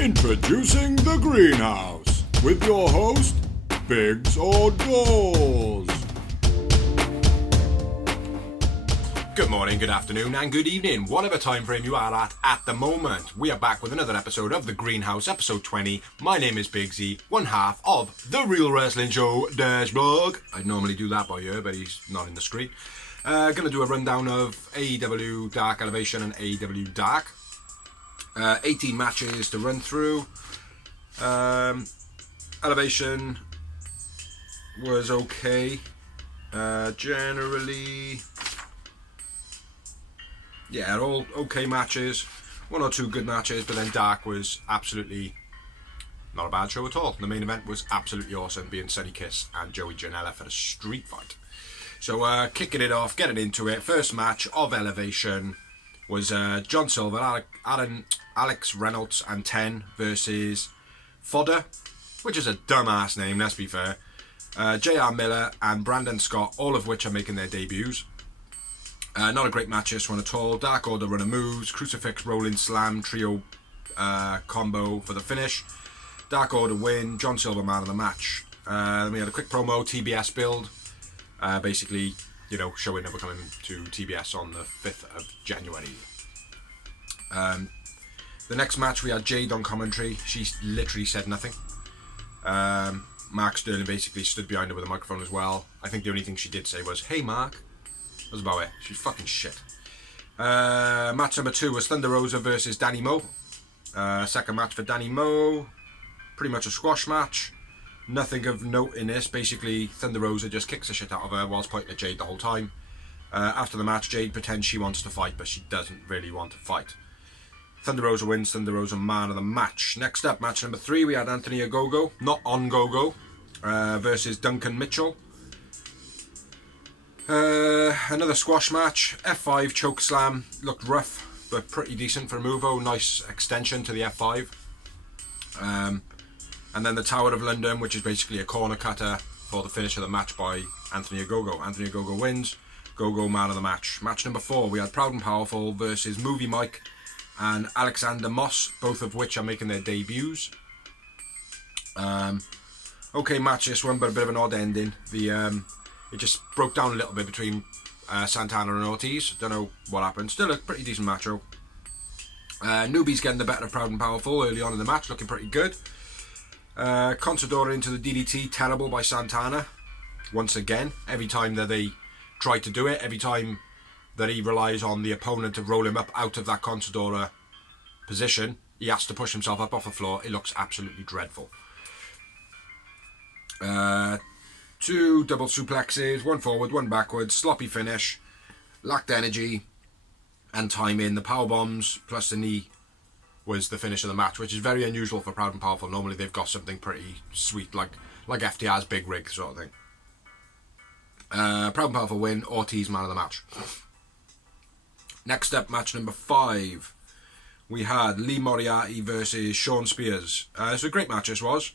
Introducing the Greenhouse with your host, Biggs Outdoors. Good morning, good afternoon, and good evening, whatever time frame you are at the moment. We are back with another episode of the Greenhouse, episode 20. My name is Biggsy, one half of the Real Wrestling Show Dash Blog. I'd normally do that by here, but he's not in the screen. Gonna do a rundown of AEW Dark Elevation and AEW Dark. 18 matches to run through. Elevation was okay. Generally, yeah, all okay matches. One or two good matches, but then Dark was absolutely not a bad show at all. The main event was absolutely awesome, being Sonny Kiss and Joey Janela for a street fight. So kicking it off, getting into it. First match of Elevation was John Silver, Alex Reynolds and 10 versus Fodder, which is a dumbass name, let's be fair. JR Miller and Brandon Scott, all of which are making their debuts. Not a great match this one at all. Dark Order runner moves, Crucifix Rolling Slam trio combo for the finish. Dark Order win, John Silver man of the match. Then we had a quick promo, TBS build. Basically, you know, showing that we're coming to TBS on the 5th of January. The next match we had Jade on commentary. She literally said nothing. Mark Sterling basically stood behind her with a microphone as well. I think the only thing she did say was, "Hey Mark." That was about it. She's fucking shit. Match number 2 was Thunder Rosa versus Danny Moe. Second match for Danny Moe. Pretty much a squash match. Nothing of note in this. Basically, Thunder Rosa just kicks the shit out of her whilst pointing at Jade the whole time. After the match, Jade pretends she wants to fight, but she doesn't really want to fight. Thunder Rosa wins, Thunder Rosa man of the match. Next up, match number 3, we had Anthony Ogogo, not on Gogo, versus Duncan Mitchell. Another squash match. F5 choke slam, looked rough, but pretty decent for Movo. Nice extension to the F5. And then the Tower of London, which is basically a corner cutter for the finish of the match by Anthony Ogogo. Anthony Ogogo wins, Gogo man of the match. Match number 4, we had Proud and Powerful versus Movie Mike and Alexander Moss, both of which are making their debuts. Okay match this one, but a bit of an odd ending. It just broke down a little bit between Santana and Ortiz. Don't know what happened. Still a pretty decent match though. Newbie's getting the better of Proud and Powerful early on in the match, looking pretty good. Contador into the DDT, terrible by Santana. Once again, every time that they try to do it, every time that he relies on the opponent to roll him up out of that Contador position, he has to push himself up off the floor. It looks absolutely dreadful. 2 double suplexes, 1 forward, 1 backwards, sloppy finish, lacked energy and timing. The power bombs plus the knee was the finish of the match, which is very unusual for Proud and Powerful. Normally they've got something pretty sweet, like FTR's big rig sort of thing. Proud and Powerful win, Ortiz man of the match. Next up, match number 5, we had Lee Moriarty versus Sean Spears. It's a great match this was.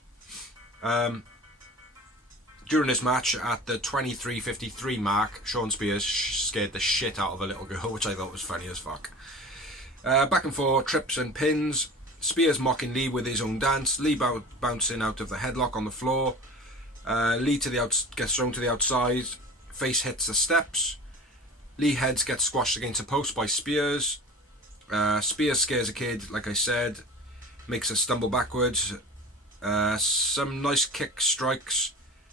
During this match, at the 23:53 mark, Sean Spears scared the shit out of a little girl, which I thought was funny as fuck. Back and forth, trips and pins. Spears mocking Lee with his own dance. Lee bouncing out of the headlock on the floor. Lee gets thrown to the outside. Face hits the steps. Lee heads gets squashed against a post by Spears. Spears scares a kid, like I said. Makes her stumble backwards. Some nice kick strikes.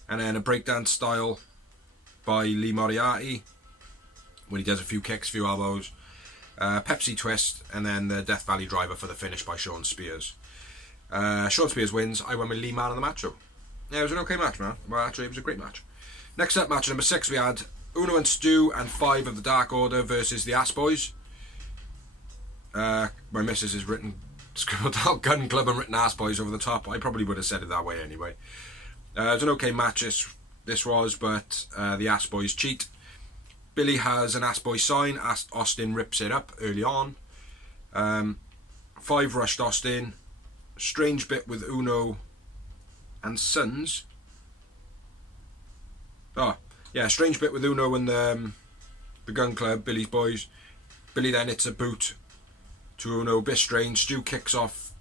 And then a breakdance style by Lee Moriarty when he does a few kicks, few elbows. Pepsi twist, and then the Death Valley driver for the finish by Sean Spears. Sean Spears wins. I went with Lee man of the match though. Yeah, it was an okay match, man. Well, actually, it was a great match. Next up, match number 6, we had Uno and Stu and 5 of the Dark Order versus the Ass Boys. My missus has scribbled out Gun Club and written Ass Boys over the top. I probably would have said it that way anyway. It was an okay match this was, but the Ass Boys cheat. Billy has an Ass Boy sign. Austin rips it up early on. 5 rushed Austin. Strange bit with Uno and Sons. Oh, yeah, strange bit with Uno and the Gun Club, Billy's boys. Billy then hits a boot to Uno, bit strange. Stu kicks off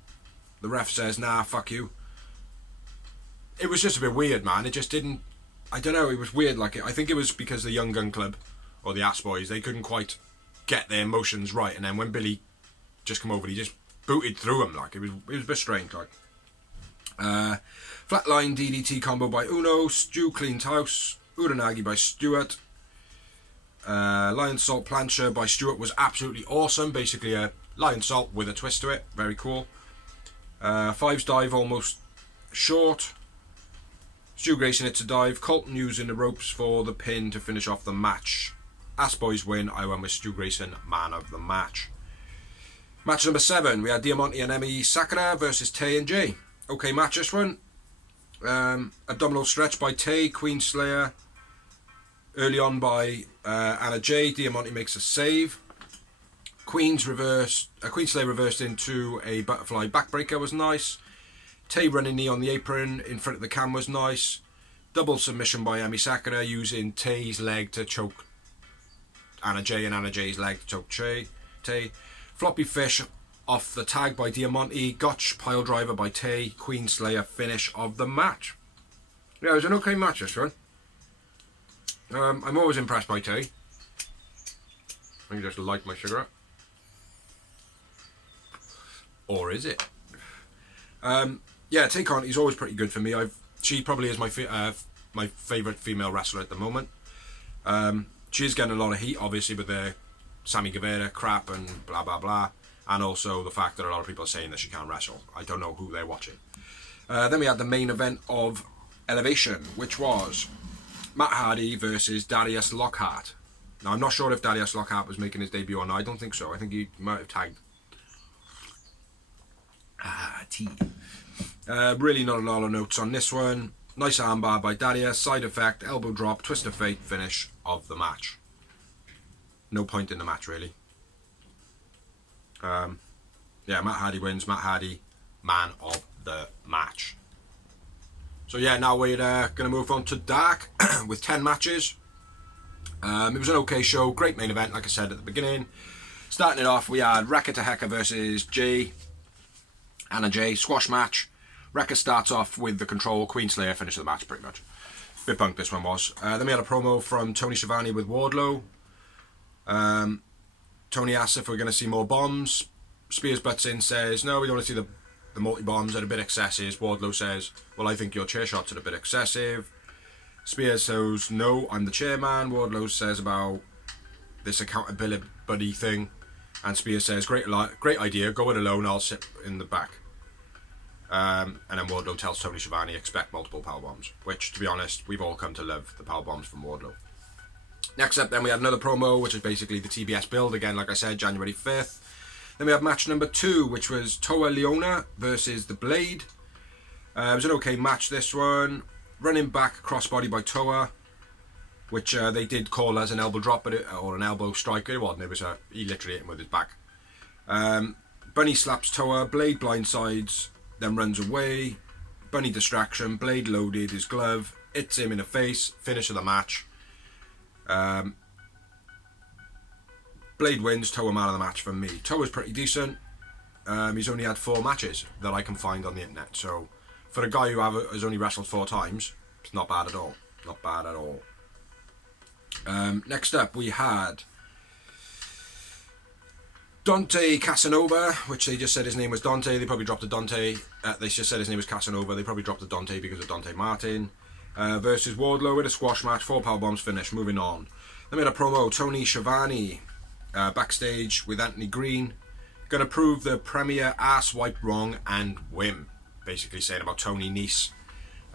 The ref says, nah, fuck you. It was just a bit weird, man. It just didn't... I don't know, it was weird. Like, I think it was because the Young Gun Club, or the Ass Boys, they couldn't quite get their emotions right. And then when Billy just come over, he just booted through him. Like, it was a bit strange, like. Flatline DDT combo by Uno. Stu cleans house. Uranagi by Stewart. Lion Salt Plancher by Stewart was absolutely awesome. Basically a Lion Salt with a twist to it. Very cool. Fives dive almost short. Stu Grayson hits a dive. Colton using the ropes for the pin to finish off the match. Ass Boys win. I went with Stu Grayson, man of the match. Match number 7. We had Diamante and Emi Sakura versus Tay and Jay. Okay match this one. Abdominal stretch by Tay. Queen Slayer early on by Anna Jay. Diamante makes a save. Queen Slayer reversed into a butterfly backbreaker was nice. Tay running knee on the apron in front of the cam was nice. Double submission by Emi Sakura using Tay's leg to choke Anna Jay and Anna Jay's leg to choke Tay. Floppy fish off the tag by Diamante. Gotch pile driver by Tay. Queen Slayer finish of the match. Yeah, it was an okay match this one. I'm always impressed by Tay. I can just light my cigarette. Or is it? Yeah, Tay Conti's always pretty good for me. She probably is my favourite female wrestler at the moment. She is getting a lot of heat, obviously, with the Sammy Guevara crap and blah blah blah, and also the fact that a lot of people are saying that she can't wrestle. I don't know who they're watching. Then we had the main event of Elevation, which was Matt Hardy versus Darius Lockhart. Now, I'm not sure if Darius Lockhart was making his debut or not. I don't think so. I think he might have tagged. Tea. Really not a lot of notes on this one. Nice armbar by Darius. Side effect, elbow drop, twist of fate, finish of the match. No point in the match, really. Yeah, Matt Hardy wins. Matt Hardy, man of the match. So yeah, now we're going to move on to Dark with 10 matches. It was an okay show. Great main event, like I said at the beginning. Starting it off, we had Rekka Tehaka versus Anna Jay. Squash match. Rekka starts off with the control. Queen Slayer finishes the match, pretty much. Bit bunk this one was. Then we had a promo from Tony Schiavone with Wardlow. Tony asks if we're going to see more bombs. Spears butts in, says, no, we don't want to see the multi-bombs. They're a bit excessive. Wardlow says, well, I think your chair shots are a bit excessive. Spears says, no, I'm the chairman. Wardlow says about this accountability thing. And Spears says, great idea, go it alone, I'll sit in the back. And then Wardlow tells Tony Schiavone, expect multiple powerbombs. Which, to be honest, we've all come to love the powerbombs from Wardlow. Next up, then we had another promo, which is basically the TBS build. Again, like I said, January 5th. Then we have match number 2, which was Toa Leona versus The Blade. It was an okay match, this one. Running back crossbody by Toa, which they did call as an elbow drop, or an elbow strike. It wasn't. It was he literally hit him with his back. Bunny slaps Toa. Blade blindsides, then runs away. Bunny distraction. Blade loaded his glove, hits him in the face. Finish of the match. Blade wins. Toa man of the match for me. Toa's pretty decent. He's only had 4 matches that I can find on the internet. So for a guy who has only wrestled 4 times, it's not bad at all. Not bad at all. Next up we had Dante Casanova, which they just said his name was Dante. They probably dropped the Dante. They just said his name was Casanova. They probably dropped the Dante because of Dante Martin. Versus Wardlow in a squash match. 4 powerbombs finish. Moving on. Then we had a promo. Tony Schiavone backstage with Anthony Green. Gonna prove the premier ass wiped wrong and win. Basically saying about Tony Nese.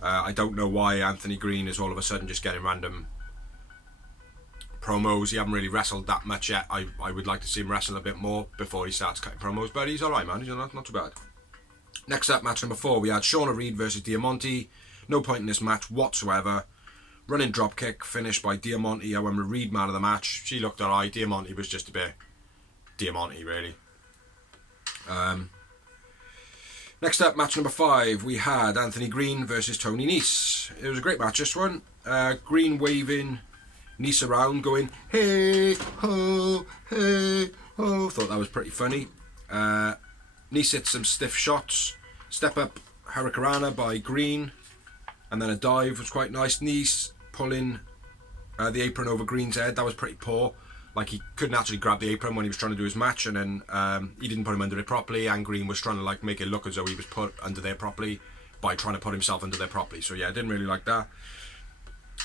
I don't know why Anthony Green is all of a sudden just getting random promos. He hasn't really wrestled that much yet. I would like to see him wrestle a bit more before he starts cutting promos, but he's alright, man. He's not too bad. Next up, match number 4, we had Shauna Reed versus Diamante. No point in this match whatsoever. Running dropkick, finished by Diamante. I went with Reed man of the match. She looked alright. Diamante was just a bit Diamante, really. Next up, match number 5, we had Anthony Green versus Tony Nese. It was a great match, this one. Green waving Nese around, going, hey, ho, hey, ho. Thought that was pretty funny. Nese hit some stiff shots. Step up Hurricanrana by Green, and then a dive was quite nice. Nice pulling the apron over Green's head. That was pretty poor. Like, he couldn't actually grab the apron when he was trying to do his match, and then he didn't put him under it properly, and Green was trying to like make it look as though he was put under there properly by trying to put himself under there properly. So yeah, I didn't really like that.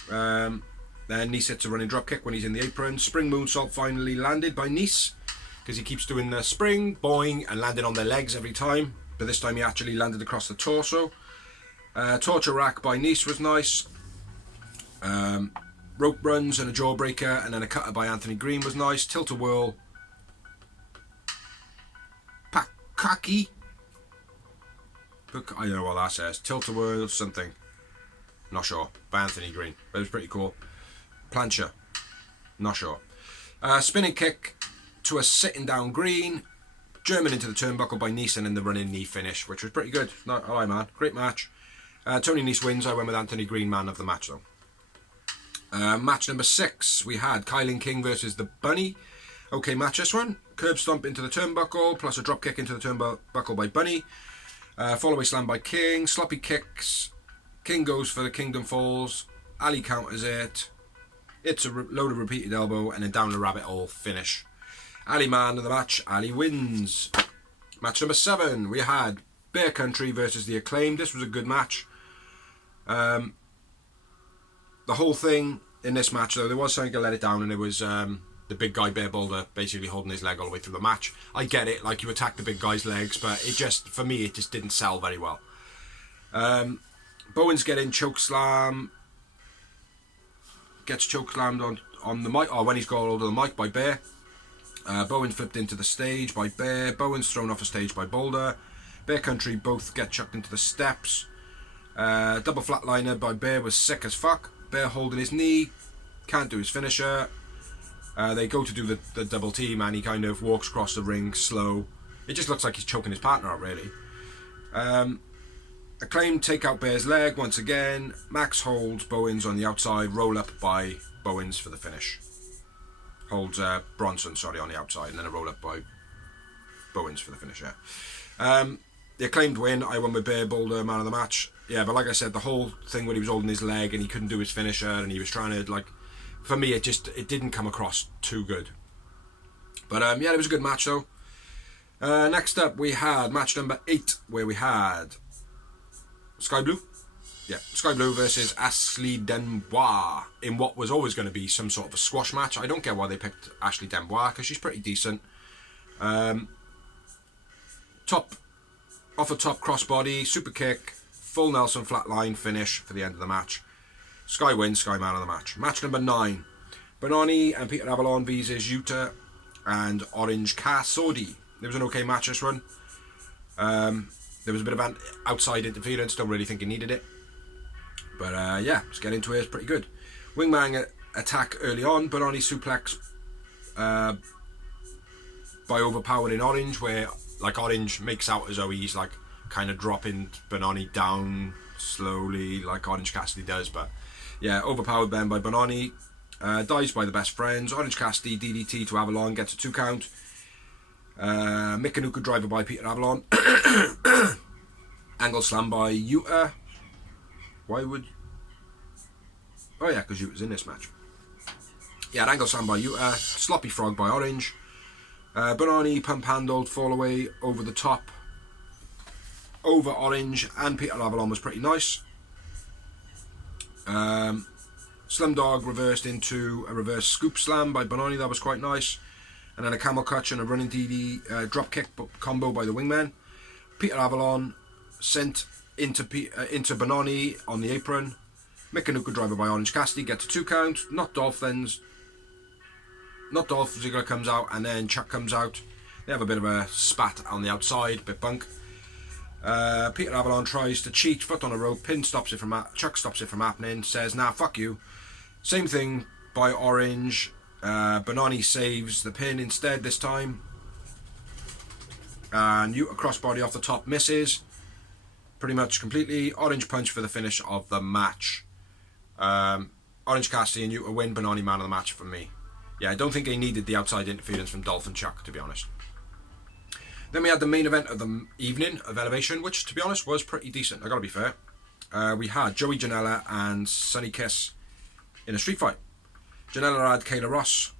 Then Nice hits a running drop kick when he's in the apron. Spring moonsault finally landed by Nice, because he keeps doing the spring, boing, and landing on their legs every time. But this time he actually landed across the torso. Torture rack by Nice was nice. Rope runs and a jawbreaker, and then a cutter by Anthony Green was nice. Tilt-a-whirl. Pakaki. I don't know what that says. Tilt-a-whirl something. Not sure. By Anthony Green. But it was pretty cool. Plancha. Not sure. Spinning kick to a sitting down Green. German into the turnbuckle by Nice, and then the running knee finish, which was pretty good. Alright, man. Great match. Tony Nice wins. I went with Anthony Green, man of the match, though. Match number 6, we had Kylan King versus the Bunny. Okay match this one. Curb stomp into the turnbuckle, plus a drop kick into the turnbuckle by Bunny. Follow-away slam by King. Sloppy kicks. King goes for the Kingdom Falls. Ali counters it. It's a load of repeated elbow, and then down the rabbit hole finish. Ali man of the match. Ali wins. Match number 7, we had Bear Country versus the Acclaimed. This was a good match. The whole thing in this match, though, there was something to let it down, and it was the big guy Bear Boulder basically holding his leg all the way through the match. I get it, like, you attack the big guy's legs, but it just, for me, it just didn't sell very well. Bowens getting choke slam, gets choke slammed on the mic, or when he's got hold of the mic by Bear. Bowens flipped into the stage by Bear. Bowens thrown off a stage by Boulder. Bear Country both get chucked into the steps. Double flatliner by Bear was sick as fuck. Bear holding his knee, can't do his finisher. They go to do the double team, and he kind of walks across the ring slow. It just looks like he's choking his partner out, really. Acclaimed take out Bear's leg once again. Max holds Bowens on the outside, roll up by Bowens for the finish. Holds Bronson, on the outside, and then a roll up by Bowens for the finish, yeah. The Acclaimed win. I won with Bear Boulder, man of the match. Yeah, but like I said, the whole thing when he was holding his leg and he couldn't do his finisher, and he was trying to, like, for me, it didn't come across too good. But yeah, it was a good match though. Next up, we had match number 8, where we had Sky Blue. Yeah, Sky Blue versus Ashley Denbois in what was always going to be some sort of a squash match. I don't get why they picked Ashley Denbois, because she's pretty decent. Off a top crossbody, super kick, full Nelson flatline finish for the end of the match. Sky wins, Sky man of the match. Match number 9. Bononi and Peter Avalon versus Yuta and Orange Cassidy. It was an okay match, this one. There was a bit of outside interference, don't really think he needed it. But yeah, let's get into it, it's pretty good. Wingman attack early on, Bononi suplex by overpowering Orange, where like Orange makes out as though he's like kind of dropping Bononi down slowly like Orange Cassidy does, but yeah, overpowered then by Bononi. Dies by the best friends. Orange Cassidy DDT to Avalon, gets a 2 count. Mikanuka driver by Peter Avalon. Angle slam by Yuta. Why would... Oh yeah, because Yuta's in this match. Yeah, angle slam by Yuta. Sloppy frog by Orange. Bononi pump handled, fall away over the top. Over Orange and Peter Avalon was pretty nice. Slim Dog reversed into a reverse scoop slam by Bononi, that was quite nice. And then a camel clutch and a running DD drop kick combo by the Wingman. Peter Avalon sent into Bononi on the apron. Mikanuka driver by Orange Cassidy gets a 2 count. Not Dolph Ziggler comes out, and then Chuck comes out. They have a bit of a spat on the outside, bit bunk. Peter Avalon tries to cheat, foot on a rope, Chuck stops it from happening, says, nah, fuck you. Same thing by Orange. Bononi saves the pin instead this time. And Yuta crossbody off the top misses. Pretty much completely. Orange punch for the finish of the match. Orange Cassidy and Yuta win, Bononi man of the match for me. Yeah, I don't think they needed the outside interference from Dolph and Chuck, to be honest. Then we had the main event of the evening of Elevation, which, to be honest, was pretty decent. I gotta be fair. We had Joey Janela and Sonny Kiss in a street fight. Janela had Kayla Ross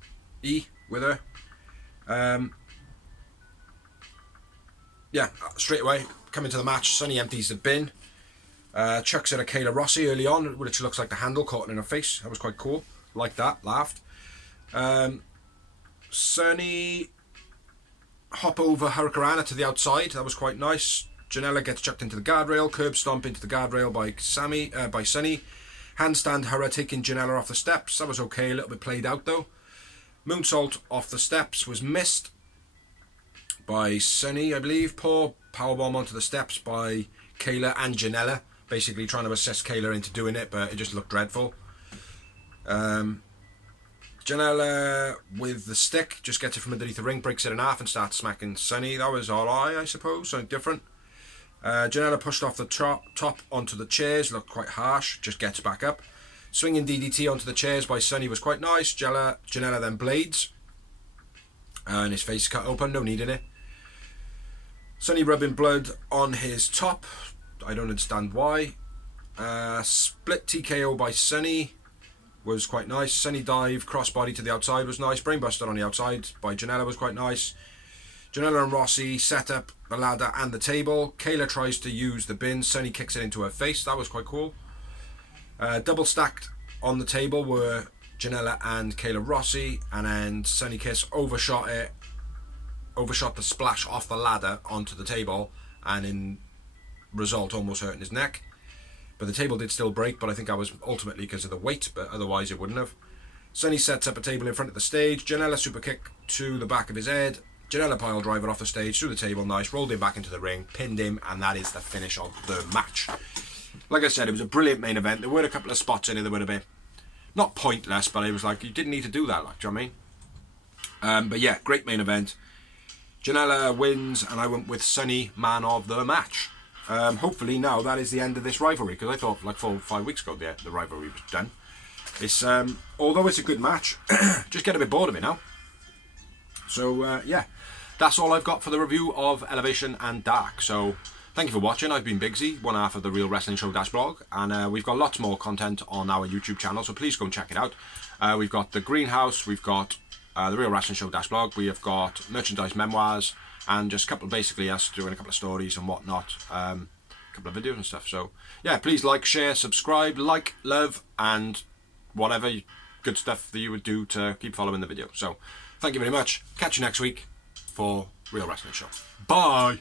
with her. Yeah, straight away, coming to the match, Sonny empties the bin. Chucks at a Kayla Rossi early on, which looks like the handle caught in her face. That was quite cool. Like that, laughed. Sonny hop over Hurricanrana to the outside. That was quite nice. Janela gets chucked into the guardrail. Curb stomp into the guardrail by Sonny. Handstand Hurra taking Janela off the steps. That was okay. A little bit played out though. Moonsault off the steps was missed by Sonny, I believe. Poor powerbomb onto the steps by Kayla and Janela. Basically trying to assist Kayla into doing it, but it just looked dreadful. Janela with the stick just gets it from underneath the ring, breaks it in half and starts smacking Sonny. That was alright, I suppose, something different. Janela pushed off the top onto the chairs, looked quite harsh, just gets back up. Swinging DDT onto the chairs by Sonny was quite nice. Janela then blades. And his face cut open, no need in it. Sonny rubbing blood on his top. I don't understand why. Split TKO by Sonny was quite nice. Sonny dive, crossbody to the outside was nice. Brainbuster on the outside by Janela was quite nice. Janela and Rossi set up the ladder and the table. Kayla tries to use the bin. Sonny kicks it into her face. That was quite cool. Double stacked on the table were Janela and Kayla Rossi, and then Sonny Kiss overshot the splash off the ladder onto the table, and in result almost hurting his neck. But the table did still break, but I think that was ultimately because of the weight, but otherwise it wouldn't have. Sonny sets up a table in front of the stage. Janela super kick to the back of his head. Janela pile driver off the stage through the table, nice, rolled him back into the ring, pinned him, and that is the finish of the match. Like I said, it was a brilliant main event. There were a couple of spots in it that would have been not pointless, but it was like, you didn't need to do that, like, do you know what I mean? But yeah, great main event. Janela wins, and I went with Sonny, man of the match. Hopefully now that is the end of this rivalry, because I thought like 4 or 5 weeks ago the rivalry was done. It's although it's a good match, just get a bit bored of it now. So yeah, that's all I've got for the review of Elevation and Dark. So thank you for watching. I've been Bigsy, one half of the Real Wrestling Show blog, and we've got lots more content on our YouTube channel, so please go and check it out. We've got the GreenHouse, we've got the Real Wrestling Show blog, we have got merchandise memoirs, and just basically us doing a couple of stories and whatnot, a couple of videos and stuff. So yeah, please like, share, subscribe, like, love, and whatever good stuff that you would do to keep following the video. So thank you very much. Catch you next week for Real Wrestling Show. Bye.